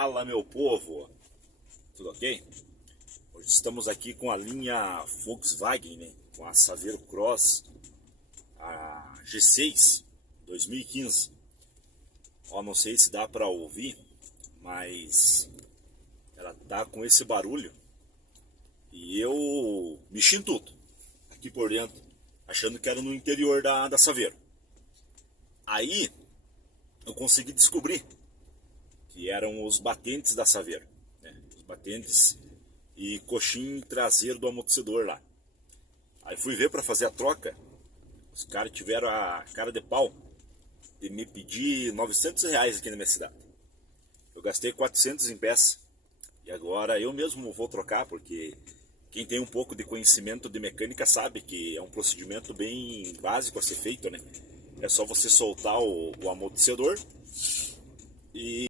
Fala, meu povo, tudo ok? Hoje estamos aqui com a linha Volkswagen, né? Com a Saveiro Cross, a G6 2015. Ó, não sei se dá para ouvir, mas ela tá com esse barulho e eu mexi em tudo aqui por dentro, achando que era no interior da Saveiro. Aí eu consegui descobrir que eram os batentes da Saveiro, né? Os batentes e coxim traseiro do amortecedor lá. Aí fui ver para fazer a troca, os caras tiveram a cara de pau de me pedir R$ 900 aqui na minha cidade. Eu gastei 400 em peça e agora eu mesmo vou trocar, porque quem tem um pouco de conhecimento de mecânica sabe que é um procedimento bem básico a ser feito, né? É só você soltar o amortecedor e